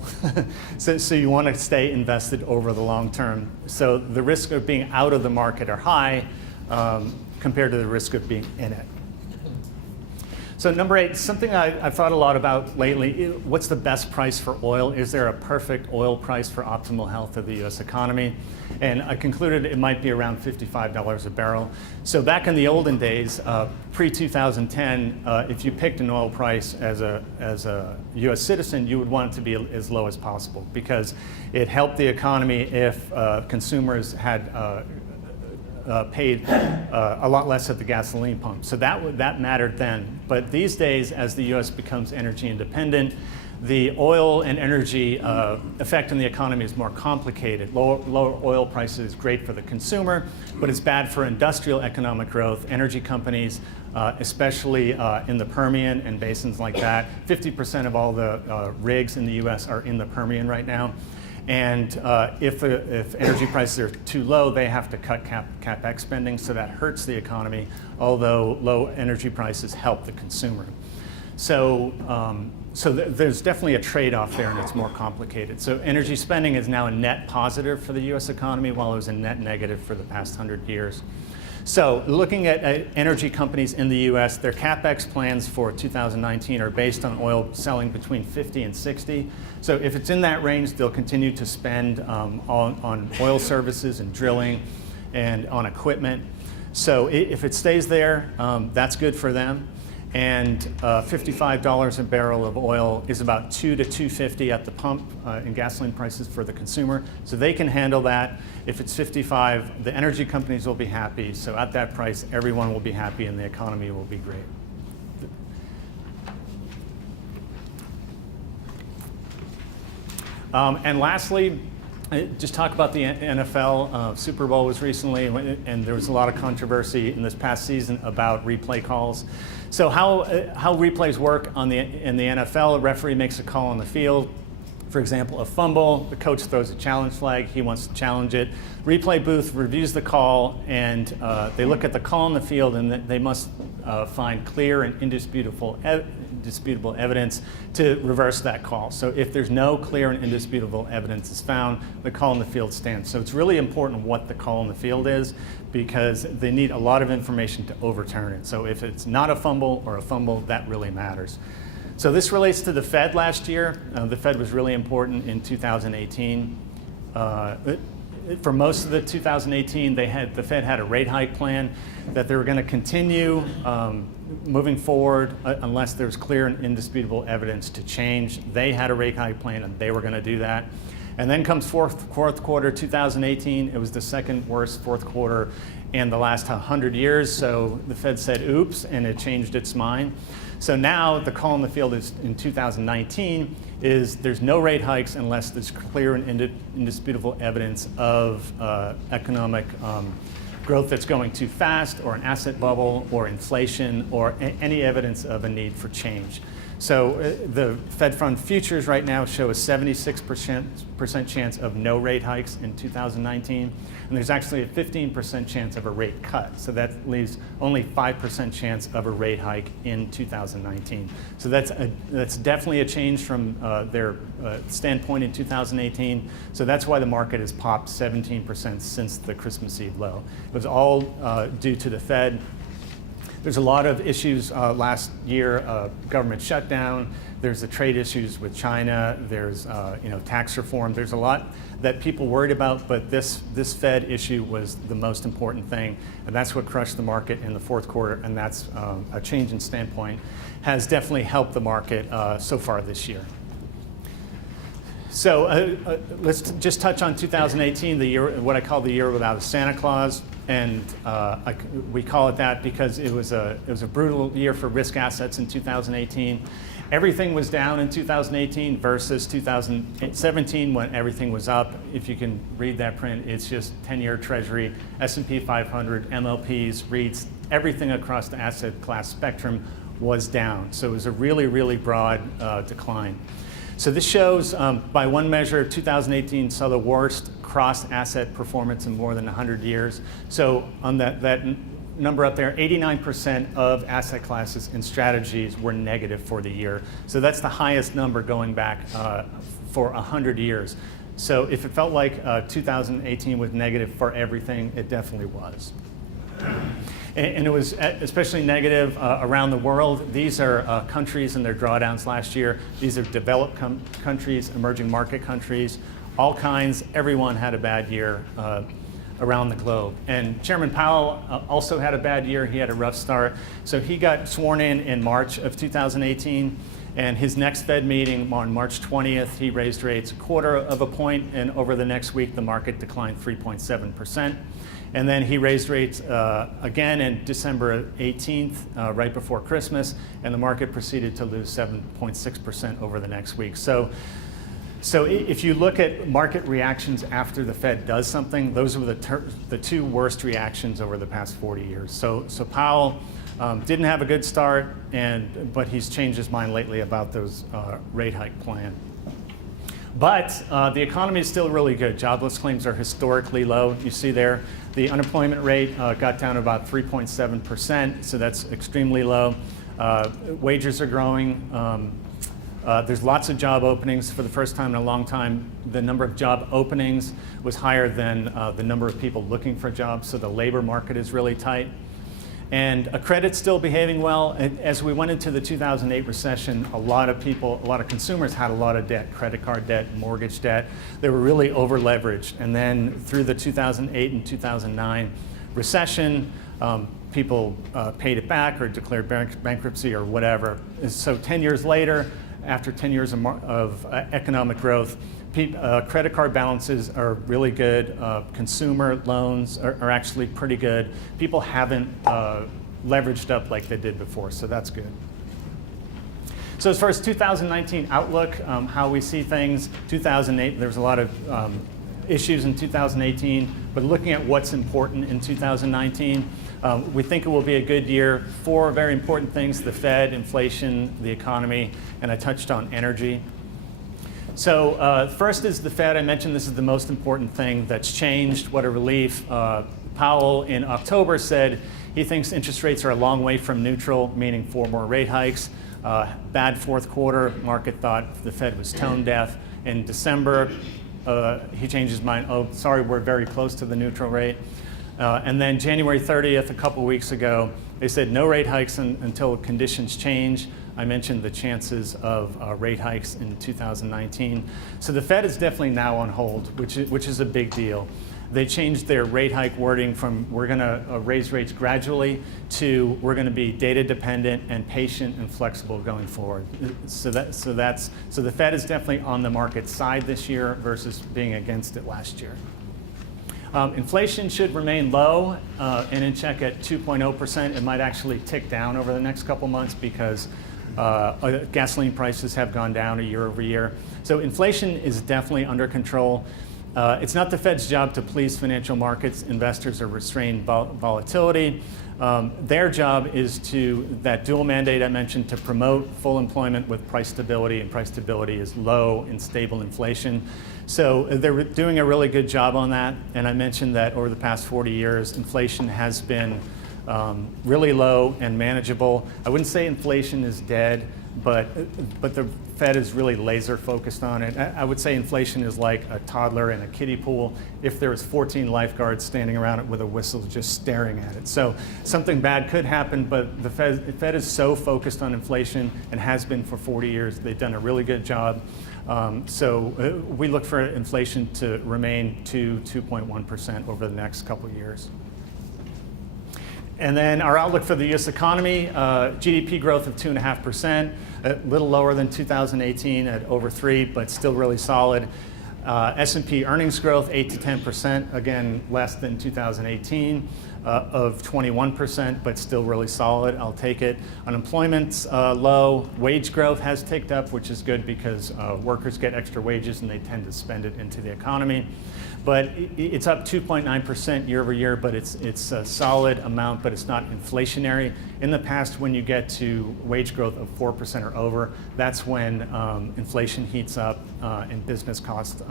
So you want to stay invested over the long term. So the risk of being out of the market are high, compared to the risk of being in it. So number 8, something I've thought a lot about lately, what's the best price for oil? Is there a perfect oil price for optimal health of the US economy? And I concluded it might be around $55 a barrel. So back in the olden days, pre-2010, if you picked an oil price as a US citizen, you would want it to be as low as possible, because it helped the economy if consumers had paid a lot less at the gasoline pump. So that mattered then. But these days, as the US becomes energy independent, the oil and energy effect on the economy is more complicated. Lower oil prices is great for the consumer, but it's bad for industrial economic growth. Energy companies, especially in the Permian and basins like that, 50% of all the rigs in the US are in the Permian right now. And if energy prices are too low, they have to cut CapEx spending, so that hurts the economy, although low energy prices help the consumer. So, there's definitely a trade-off there, and it's more complicated. So energy spending is now a net positive for the US economy, while it was a net negative for the past 100 years. So looking at energy companies in the US, their CapEx plans for 2019 are based on oil selling between 50 and 60. So if it's in that range, they'll continue to spend on oil services and drilling and on equipment. So if it stays there, that's good for them. And $55 a barrel of oil is about $2 to $2.50 at the pump in gasoline prices for the consumer. So they can handle that. If it's 55, the energy companies will be happy. So at that price, everyone will be happy and the economy will be great. And lastly, just talk about the NFL. Super Bowl was recently, and there was a lot of controversy in this past season about replay calls. So how replays work in the NFL, a referee makes a call on the field. For example, a fumble, the coach throws a challenge flag, he wants to challenge it. Replay booth reviews the call, and they look at the call on the field, and they must find clear and indisputable evidence to reverse that call. So if there's no clear and indisputable evidence is found, the call on the field stands. So it's really important what the call on the field is, because they need a lot of information to overturn it. So if it's not a fumble or a fumble, that really matters. So this relates to the Fed last year. The Fed was really important in 2018. for most of the 2018, the Fed had a rate hike plan that they were going to continue moving forward unless there's clear and indisputable evidence to change. They had a rate hike plan and they were going to do that. And then comes fourth quarter 2018. It was the second worst fourth quarter in the last 100 years. So the Fed said, oops, and it changed its mind. So now the call in the field is in 2019 is there's no rate hikes unless there's clear and indisputable evidence of economic growth that's going too fast, or an asset bubble, or inflation, or any evidence of a need for change. So the Fed fund futures right now show a 76% chance of no rate hikes in 2019, and there's actually a 15% chance of a rate cut. So that leaves only 5% chance of a rate hike in 2019. So that's definitely a change from their standpoint in 2018. So that's why the market has popped 17% since the Christmas Eve low. It was all due to the Fed. There's a lot of issues last year, government shutdown, there's the trade issues with China, there's tax reform, there's a lot that people worried about, but this Fed issue was the most important thing, and that's what crushed the market in the fourth quarter, and that's a change in standpoint, has definitely helped the market so far this year. So let's just touch on 2018, the year, what I call the year without a Santa Claus. And we call it that because it was a brutal year for risk assets in 2018. Everything was down in 2018 versus 2017 when everything was up. If you can read that print, it's just 10-year Treasury, S&P 500, MLPs, REITs, everything across the asset class spectrum was down. So it was a really, really broad decline. So this shows, by one measure, 2018 saw the worst cross-asset performance in more than 100 years. So on that number up there, 89% of asset classes and strategies were negative for the year. So that's the highest number going back for 100 years. So if it felt like 2018 was negative for everything, it definitely was. And it was especially negative around the world. These are countries and their drawdowns last year. These are developed countries, emerging market countries, all kinds. Everyone had a bad year around the globe. And Chairman Powell also had a bad year. He had a rough start. So he got sworn in March of 2018. And his next Fed meeting on March 20th, he raised rates 1/4 point. And over the next week, the market declined 3.7%. And then he raised rates again in December 18th, right before Christmas, and the market proceeded to lose 7.6% over the next week. So if you look at market reactions after the Fed does something, those were the two worst reactions over the past 40 years. So Powell didn't have a good start, but he's changed his mind lately about those rate hike plan. But the economy is still really good. Jobless claims are historically low. You see there, the unemployment rate got down to about 3.7%, so that's extremely low. Wages are growing. There's lots of job openings. For the first time in a long time, the number of job openings was higher than the number of people looking for jobs, so the labor market is really tight. And credit's still behaving well. And as we went into the 2008 recession, a lot of consumers had a lot of debt, credit card debt, mortgage debt. They were really over leveraged. And then through the 2008 and 2009 recession, people paid it back or declared bankruptcy or whatever. So 10 years later, after 10 years of economic growth, credit card balances are really good. Consumer loans are actually pretty good. People haven't leveraged up like they did before, so that's good. So as far as 2019 outlook, how we see things, 2008, there was a lot of issues in 2018, but looking at what's important in 2019, we think it will be a good year. 4 very important things: the Fed, inflation, the economy, and I touched on energy. So first is the Fed. I mentioned this is the most important thing that's changed. What a relief. Powell in October said he thinks interest rates are a long way from neutral, meaning 4 more rate hikes. Bad fourth quarter. Market thought the Fed was tone deaf. In December, he changed his mind. Oh, sorry, we're very close to the neutral rate. And then January 30th, a couple weeks ago, they said no rate hikes until conditions change. I mentioned the chances of rate hikes in 2019. So the Fed is definitely now on hold, which is a big deal. They changed their rate hike wording from we're going to raise rates gradually to we're going to be data dependent and patient and flexible going forward. So the Fed is definitely on the market side this year versus being against it last year. Inflation should remain low and in check at 2.0%. It might actually tick down over the next couple months because gasoline prices have gone down year over year. So inflation is definitely under control. It's not the Fed's job to please financial markets, investors, or restrain volatility. Their job is that dual mandate I mentioned, to promote full employment with price stability, and price stability is low and stable inflation. So they're doing a really good job on that. And I mentioned that over the past 40 years, inflation has been really low and manageable. I wouldn't say inflation is dead, but the Fed is really laser focused on it. I would say inflation is like a toddler in a kiddie pool if there was 14 lifeguards standing around it with a whistle just staring at it. So something bad could happen, but the Fed is so focused on inflation and has been for 40 years. They've done a really good job. So we look for inflation to remain 2.1% over the next couple of years. And then our outlook for the U.S. economy, GDP growth of 2.5%, a little lower than 2018 at over 3%, but still really solid. S&P earnings growth 8 to 10%, again less than 2018 of 21%, but still really solid. I'll take it. Unemployment's low. Wage growth has ticked up, which is good because workers get extra wages and they tend to spend it into the economy. But it's up 2.9% year over year, but it's a solid amount, but it's not inflationary. In the past, when you get to wage growth of 4% or over, that's when inflation heats up and business costs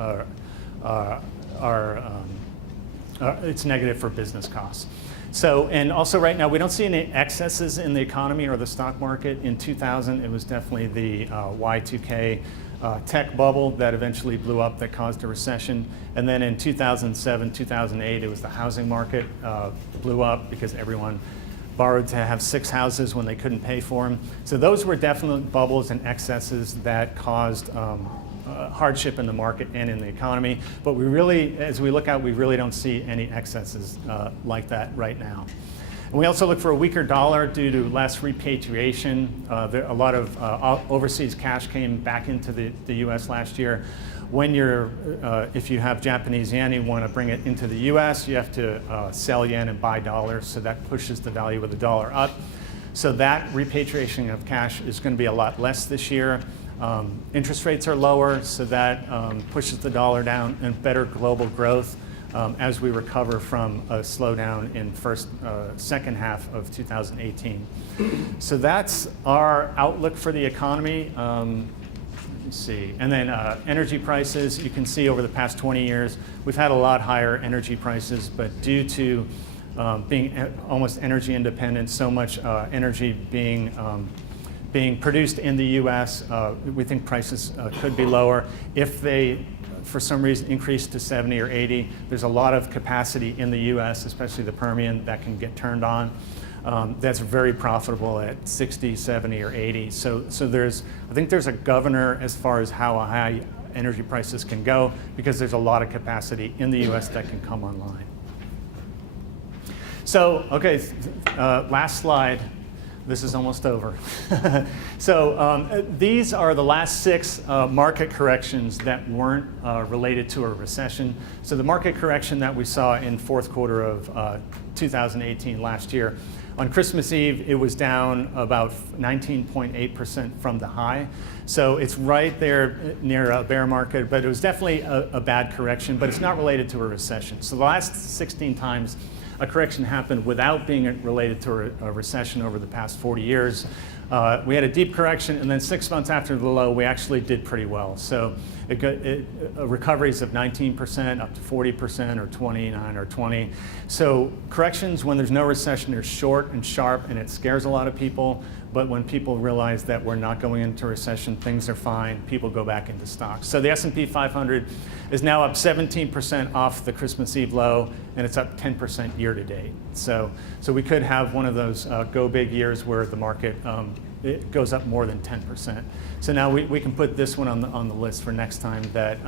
it's negative for business costs. So, and also right now, we don't see any excesses in the economy or the stock market. In 2000, it was definitely the Y2K tech bubble that eventually blew up that caused a recession. And then in 2007, 2008, it was the housing market blew up because everyone borrowed to have 6 houses when they couldn't pay for them. So those were definite bubbles and excesses that caused hardship in the market and in the economy. But we really, as we look out, we really don't see any excesses like that right now. And we also look for a weaker dollar due to less repatriation. A lot of overseas cash came back into the U.S. last year. When if you have Japanese yen, you want to bring it into the U.S., you have to sell yen and buy dollars, so that pushes the value of the dollar up. So that repatriation of cash is going to be a lot less this year. Interest rates are lower, so that pushes the dollar down, and better global growth as we recover from a slowdown in second half of 2018. So that's our outlook for the economy. Let me see. And then energy prices, you can see over the past 20 years, we've had a lot higher energy prices, but due to being almost energy independent, so much energy being produced in the U.S., we think prices could be lower. If they, for some reason, increase to 70 or 80, there's a lot of capacity in the U.S., especially the Permian, that can get turned on. That's very profitable at 60, 70, or 80. So I think there's a governor as far as how high energy prices can go, because there's a lot of capacity in the U.S. that can come online. So, okay, last slide. This is almost over. So these are the last 6 market corrections that weren't related to a recession. So the market correction that we saw in fourth quarter of 2018 last year, on Christmas Eve, it was down about 19.8% from the high. So it's right there near a bear market, but it was definitely a bad correction, but it's not related to a recession. So the last 16 times a correction happened without being related to a recession over the past 40 years. We had a deep correction, and then 6 months after the low, we actually did pretty well. So recoveries of 19% up to 40% or 29 or 20. So corrections when there's no recession are short and sharp, and it scares a lot of people. But when people realize that we're not going into recession, things are fine, people go back into stocks. So the S&P 500 is now up 17% off the Christmas Eve low, and it's up 10% year to date. So we could have one of those go big years where the market it goes up more than 10%. So now we can put this one on the list for next time, that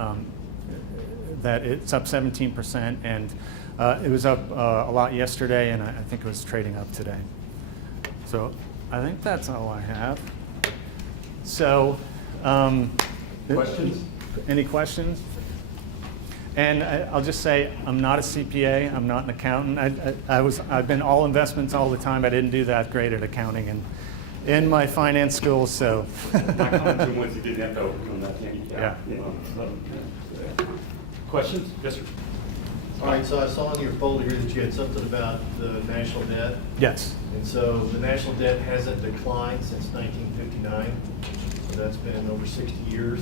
that it's up 17%, and it was up a lot yesterday, and I think it was trading up today. So I think that's all I have. So, Questions? Any questions? And I'll just say, I'm not a CPA, I'm not an accountant. I've been all investments all the time. I didn't do that great at accounting in my finance school, so. Not commenting once you didn't have to overcome that handicap. Yeah. Questions? Yes, sir. All right, so I saw in your folder here that you had something about the national debt. Yes. And so the national debt hasn't declined since 1959. So that's been over 60 years.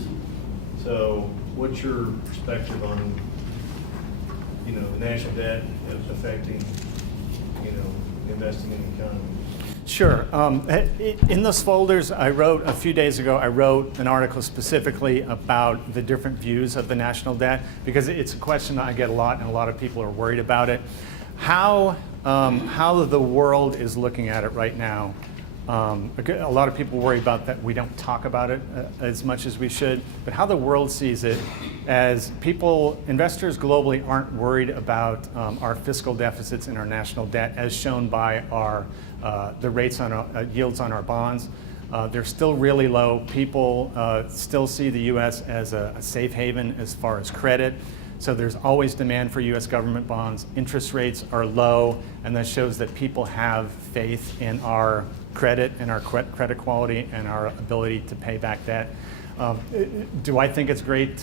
So what's your perspective on, the national debt affecting, investing in the economy? Sure. In those folders, a few days ago, I wrote an article specifically about the different views of the national debt, because it's a question that I get a lot, and a lot of people are worried about it. How the world is looking at it right now. A lot of people worry about that we don't talk about it as much as we should, but how the world sees it, as investors globally aren't worried about our fiscal deficits and our national debt as shown by the rates on yields on our bonds. They're still really low. People still see the U.S. as a safe haven as far as credit. So there's always demand for U.S. government bonds. Interest rates are low, and that shows that people have faith in our credit and our credit quality and our ability to pay back debt. Do I think it's great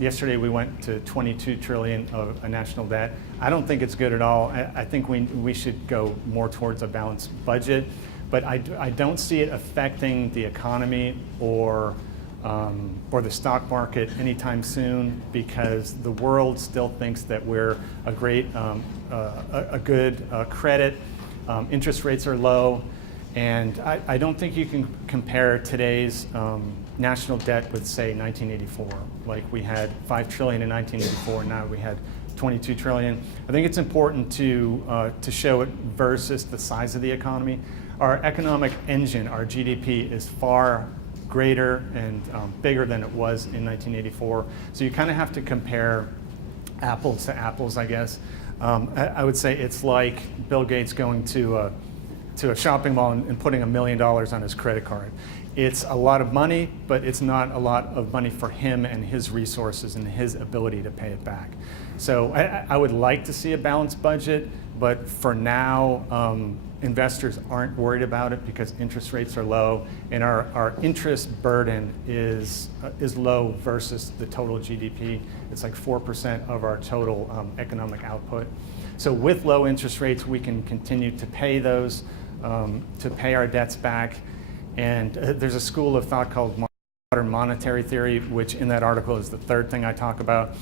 yesterday we went to 22 trillion of a national debt. I don't think it's good at all. I think we should go more towards a balanced budget, but I don't see it affecting the economy or the stock market anytime soon, because the world still thinks that we're a good credit. Interest rates are low, and I don't think you can compare today's national debt with, say, 1984. Like, we had 5 trillion in 1984, now we had 22 trillion. I think it's important to show it versus the size of the economy. Our economic engine, our GDP, is far greater and bigger than it was in 1984. So you kind of have to compare apples to apples, I guess. I would say it's like Bill Gates going to a shopping mall and putting $1 million on his credit card. It's a lot of money, but it's not a lot of money for him and his resources and his ability to pay it back. So I would like to see a balanced budget, but for now, investors aren't worried about it because interest rates are low, and our interest burden is low versus the total GDP. It's like 4% of our total economic output. So with low interest rates, we can continue to pay those, to pay our debts back. And there's a school of thought called modern monetary theory, which in that article is the third thing I talk about.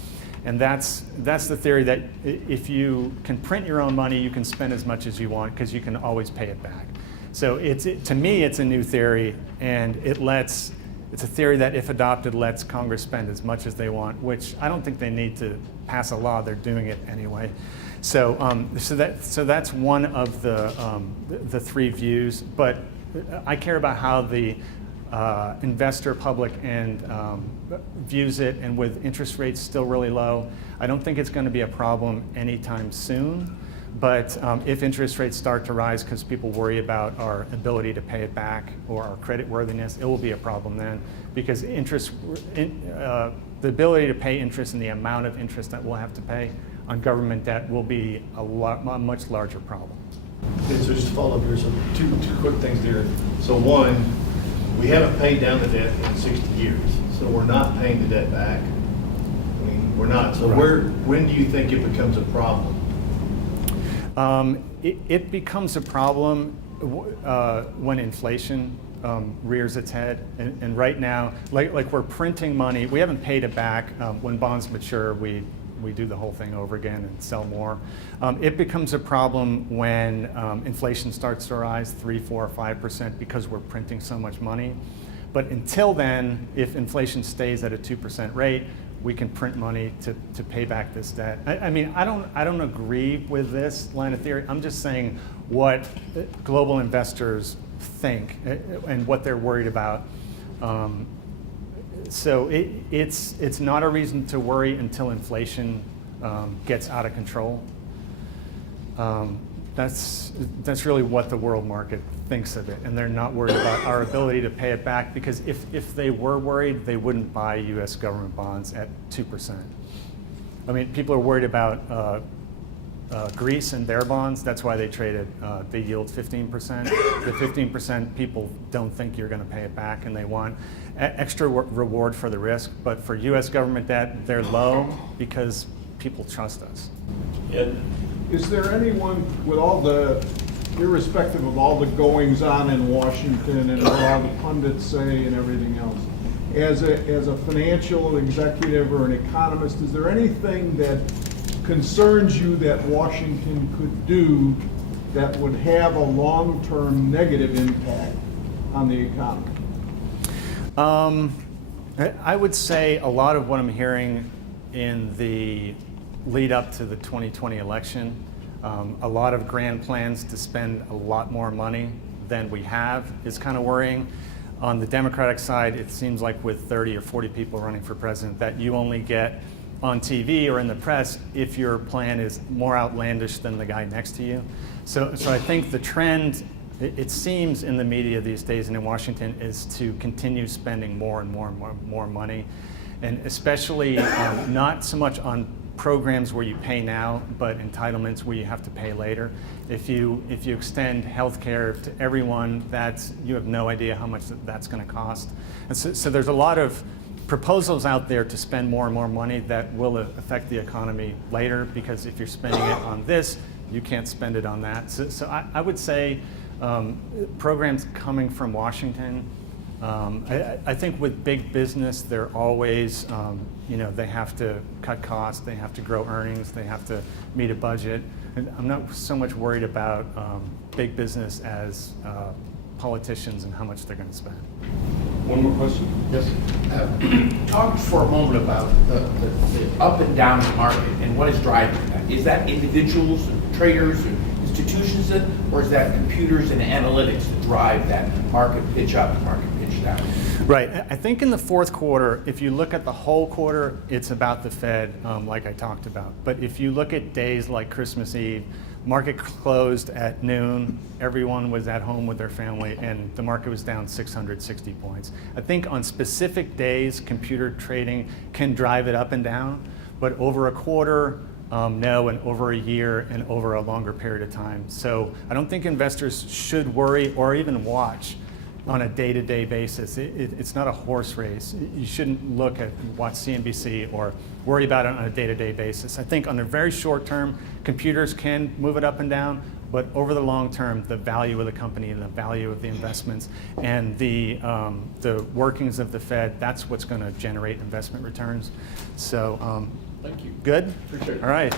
And that's the theory that if you can print your own money, you can spend as much as you want because you can always pay it back. So to me, it's a new theory, and it's a theory that, if adopted, lets Congress spend as much as they want, which I don't think they need to pass a law. They're doing it anyway. So that's one of the three views. But I care about how the investor public and views it, and with interest rates still really low, I don't think it's going to be a problem anytime soon. But if interest rates start to rise because people worry about our ability to pay it back or our credit worthiness, it will be a problem then, because the ability to pay interest and the amount of interest that we'll have to pay on government debt will be a much larger problem. Okay, so just to follow up here, so two quick things there. So one, we haven't paid down the debt in 60 years, so we're not paying the debt back. I mean, we're not. So Right. When do you think it becomes a problem? It becomes a problem when inflation rears its head. And right now, like we're printing money. We haven't paid it back. When bonds mature, we do the whole thing over again and sell more. It becomes a problem when inflation starts to rise 3, 4, or 5% because we're printing so much money. But until then, if inflation stays at a 2% rate, we can print money to pay back this debt. I mean, I don't agree with this line of theory. I'm just saying what global investors think and what they're worried about. So it's not a reason to worry until inflation gets out of control. That's really what the world market thinks of it, and they're not worried about our ability to pay it back, because if they were worried, they wouldn't buy U.S. government bonds at 2%. I mean, people are worried about Greece and their bonds. That's why they traded. They yield 15%. The 15% people don't think you're going to pay it back, and they want extra reward for the risk. But for U.S. government debt, they're low because people trust us. Ed? Is there anyone, with all the, irrespective of all the goings on in Washington and what all the pundits say and everything else, as a financial executive or an economist, is there anything that concerns you that Washington could do that would have a long-term negative impact on the economy? I would say a lot of what I'm hearing in the lead up to the 2020 election, a lot of grand plans to spend a lot more money than we have is kind of worrying. On the Democratic side, it seems like with 30 or 40 people running for president that you only get on TV or in the press if your plan is more outlandish than the guy next to you. So I think the trend, it seems in the media these days and in Washington, is to continue spending more and more and more money, and especially not so much on programs where you pay now, but entitlements where you have to pay later. If you extend health care to everyone, you have no idea how much that's going to cost. And so there's a lot of proposals out there to spend more and more money that will affect the economy later, because if you're spending it on this, you can't spend it on that. So I would say programs coming from Washington, I think with big business, they're always, they have to cut costs, they have to grow earnings, they have to meet a budget. And I'm not so much worried about big business as politicians and how much they're going to spend. One more question? Yes. Talk for a moment about the up and down in the market and what is driving that. Is that individuals and traders and institutions, or is that computers and analytics that drive that market pitch up and market pitch down? Right. I think in the fourth quarter, if you look at the whole quarter, it's about the Fed, like I talked about. But if you look at days like Christmas Eve, market closed at noon, everyone was at home with their family, and the market was down 660 points. I think on specific days, computer trading can drive it up and down, but over a quarter, no, and over a year and over a longer period of time. So I don't think investors should worry or even watch on a day-to-day basis. It's not a horse race. You shouldn't watch CNBC or worry about it on a day-to-day basis. I think on the very short term, computers can move it up and down, but over the long term, the value of the company and the value of the investments and the workings of the Fed, that's what's going to generate investment returns. So, Thank you. Good? Appreciate it. All right.